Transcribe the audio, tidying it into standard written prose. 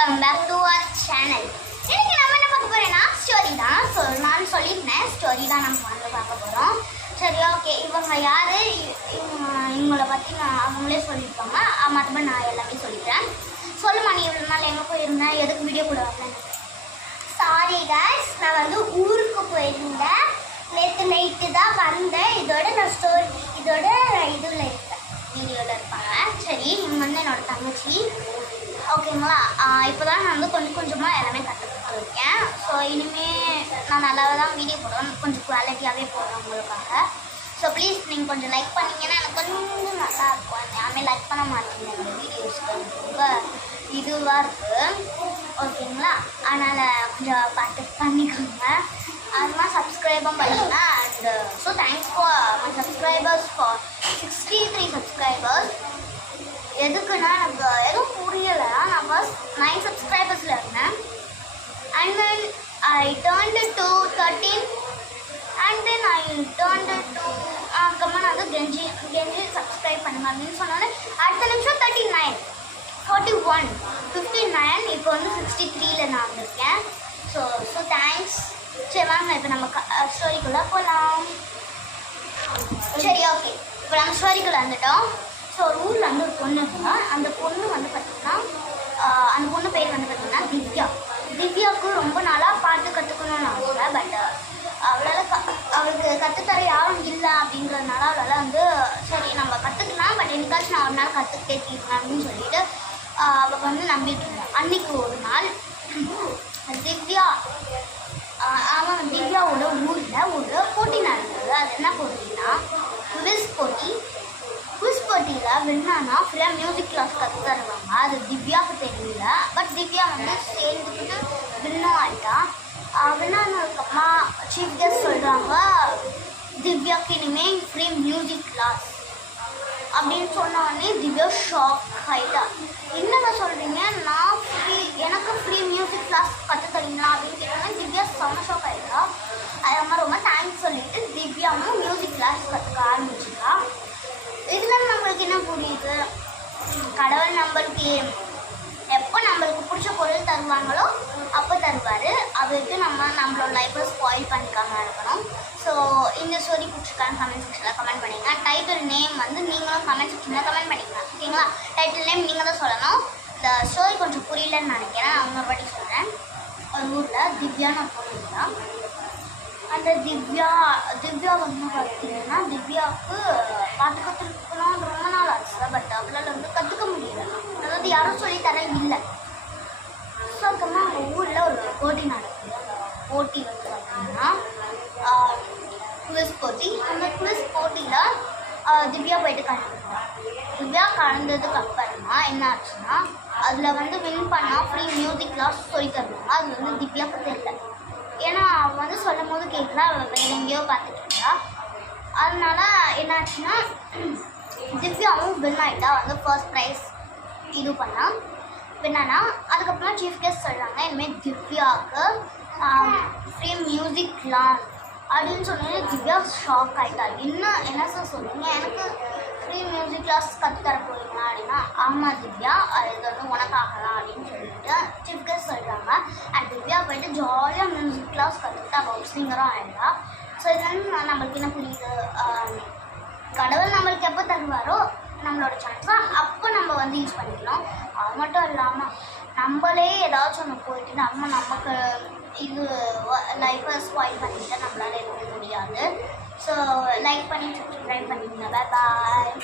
Welcome back to our channel. இன்னைக்கு நம்ம என்ன பார்க்க போறோம்னா ஸ்டோரி தான். நான் சொல்லியிருந்தேன் ஸ்டோரி தான் நம்ம வந்து பார்க்க போகிறோம். சரி, ஓகே. இவங்க யார், இவங்கள பற்றி அவங்களே சொல்லியிருப்பாங்க. மற்றபடி நான் எல்லாமே சொல்லிக்கிறேன். சொல்லுமா, நீ இவ்வளோ நாள் எங்கே போயிருந்தேன், எதுக்கு வீடியோ கூட வரல? சாரி கைஸ், நான் வந்து ஊருக்கு போயிருந்தேன். நேற்று நைட்டு தான் வந்தேன். இதோட நான் இதில் இருக்கேன், வீடியோவில் இருப்பாங்க. சரி, இவங்க வந்து என்னோட தங்கச்சி, ஓகேங்களா? இப்போ தான் நான் வந்து கொஞ்சம் கொஞ்சமாக எல்லாமே கற்றுக்கிட்டு இருக்கேன். ஸோ இனிமேல் நான் நல்லாவே தான் வீடியோ போடுவேன், கொஞ்சம் குவாலிட்டியாகவே போடுறேன் உங்களுக்காக. ஸோ ப்ளீஸ் நீங்கள் கொஞ்சம் லைக் பண்ணிங்கன்னா எனக்கு கொஞ்சம் நல்லா இருக்கும். யாருமே லைக் பண்ண மாட்டேங்க இந்த வீடியோஸ்க்கு, ரொம்ப இதுவாக இருக்குது, ஓகேங்களா? அதனால் கொஞ்சம் பார்த்து பண்ணிக்கோங்க. அதுமா சப்ஸ்கிரைபும் பண்ணுங்க. And so thanks for my subscribers, for 63 subscribers. எதுக்குன்னா எனக்கு எதுவும் புரியலை. நான் ஃபர்ஸ்ட் 9 சப்ஸ்கிரைபர்ஸில் இருந்தேன். And then I turned to 13 and then I turned to கம்மன் வந்து கெஞ்சி சப்ஸ்கிரைப் பண்ணுங்க அப்படின்னு சொன்னோன்னே அடுத்த நிமிஷம் 39, 41, 59, இப்போ வந்து 63ல் நான் வந்திருக்கேன். So thanks. சரி வாங்க, இப்போ நம்ம ஸ்டோரிக்குள்ளே போகலாம். சரி, ஓகே. இப்போ நம்ம ஸ்டோரிக்குள்ளே வந்துட்டோம். ஸோ ஒரு ஊரில் வந்து ஒரு பொண்ணு இருக்குன்னா, அந்த பொண்ணு வந்து பார்த்திங்கன்னா, அந்த பொண்ணு பேர் வந்து பார்த்திங்கன்னா திவ்யா. திவ்யாவுக்கு ரொம்ப நாளாக பாட்டு கற்றுக்கணும்னு ஆசை. பட் அவளுக்கு கற்றுத்தர யாரும் இல்லை அப்படின்றதுனால அவளால் வந்து சரி நம்ம கற்றுக்கலாம், பட் என்னைக்காச்சும் நான் ஒரு நாள் கற்றுக்கிட்டே தீர்க்கேன் அப்படின்னு சொல்லிட்டு அவள் வந்து நம்பிட்டு இருந்தான். அன்றைக்கி ஒரு நாள் திவ்யாவோட ஊரில் ஒரு போட்டி நடந்தது. அது என்ன போட்டின்னா குவிஸ் போட்டி. குவிஸ் போட்டியில் வின்னானா ஃப்ரீயாக மியூசிக் கிளாஸ் கற்று தருவாங்க. அது திவ்யாவுக்கு தெரியல. பட் திவ்யா வந்து சேர்ந்துக்கிட்டு வின்னும் ஆகிட்டா. வின்னானதுக்கப்புறமா சீஃப் கெஸ்ட் சொல்கிறாங்க, திவ்யாவுக்கு இனிமேல் ஃப்ரீ மியூசிக் கிளாஸ் அப்படின்னு சொன்னோடனே திவ்யா ஷாக் ஆகிட்டா. என்னங்க சொல்கிறீங்க, நான் எனக்கு ஃப்ரீ மியூசிக் கிளாஸ் கற்றுத்தரீங்களா அப்படின்னு கேட்டோன்னா திவ்யா செம்ம ஷாக் ஆகிட்டா. அது ரொம்ப தேங்க்ஸ் சொல்லிட்டு திவ்யாவும் மியூசிக் கிளாஸ் கற்றுக்க ஆரம்பிச்சுட்டா. இதில் நம்மளுக்கு என்ன புரியுது, கடவுள் நம்மளுக்கு எப்போ நம்மளுக்கு பிடிச்ச பொருள் தருவாங்களோ அப்போ தருவார். அவருக்கு நம்மளோட லைஃப்பை ஸ்பாயில் பண்ணிக்காம இருக்கணும். ஸோ இந்த ஸ்டோரி பிடிச்சிருக்கான்னு கமெண்ட் செக்ஷனில் கமெண்ட் பண்ணிங்க. டைட்டில் நேம் வந்து நீங்களும் கமெண்ட் செக்ஷனில் கமெண்ட் பண்ணிக்கலாம், ஓகேங்களா? டைட்டில் நேம் நீங்கள் தான் சொல்லணும். இந்த ஸ்டோரி கொஞ்சம் புரியலன்னு நினைக்கிறேன், அவங்க படி சொல்கிறேன். ஒரு ஊரில் திவ்யான்னு ஒரு பொண்ணு இருந்தா. அந்த திவ்யா வந்து பார்த்தீங்கன்னா திவ்யாவுக்கு பாட்டு கற்றுக்கணும்னு ரொம்ப நாள் ஆச்சு. பட் அவளால் வந்து கற்றுக்க முடியல, அதாவது யாரும் சொல்லித்தர இல்லை. ஸோ அப்புறமா அவங்க ஊரில் ஒரு போட்டி நடக்குது. அந்த போட்டி வந்து பார்த்தீங்கன்னா குவிஸ் போட்டி. அந்த குவிஸ் போட்டியில் திவ்யா போயிட்டு கலந்துருக்காங்க. திவ்யா கலந்ததுக்கு அப்புறமா என்ன ஆச்சுன்னா அதில் வந்து வின் பண்ணால் ஃப்ரீ மியூசிக் கிளாஸ் சொல்லி தருவாங்க. அது வந்து திவ்யாவுக்கு தெரியல. ஏன்னா அவள் வந்து சொல்லும் போது கேட்கல, அவள் வேறு எங்கேயோ பார்த்துட்டு இருந்தா. அதனால என்னாச்சுன்னா திவ்யாவும் வின் ஆகிட்டா. வந்து ஃபர்ஸ்ட் ப்ரைஸ் இது பண்ணால் வின்னானா. அதுக்கப்புறமா சீஃப் கெஸ்ட் சொல்கிறாங்க, இனிமேல் திவ்யாவுக்கு ஃப்ரீ மியூசிக் கிளாஸ் அப்படின்னு சொன்னோன்னே திவ்யா ஷாக் ஆகிட்டா. என்ன சார் சொல்லுங்க, எனக்கு ஃப்ரீ மியூசிக் கிளாஸ் கற்றுத்தர போகிறீங்களா அப்படின்னா, ஆமாம் திவ்யா, அது வந்து உனக்காக தான் அப்படின்னு சொல்லிட்டு சீஃப் கெஸ்ட் சொல்கிறாங்க. அண்ட் திவ்யா போயிட்டு ஜாலியாக மியூசிக் கிளாஸ் கற்றுக்கிட்டு அவள் சிங்கரும் ஆகிட்டா. ஸோ இதுலேருந்து நம்மளுக்கு என்ன புரியுது, கடவுள் நம்மளுக்கு எப்போ தருவாரோ நம்மளோட சான்ஸாக அப்போ நம்ம வந்து யூஸ் பண்ணிக்கலாம். அது மட்டும் இல்லாமல் நம்மளே ஏதாச்சும் ஒன்று போயிட்டு நமக்கு இது லைஃப்பை ஸ்பாயில் பண்ணிட்டு நம்மளால் எதுவும் முடியாது. ஸோ லைக் பண்ணி சப்ஸ்கிரைப் பண்ணிக்கோங்க. பாய்.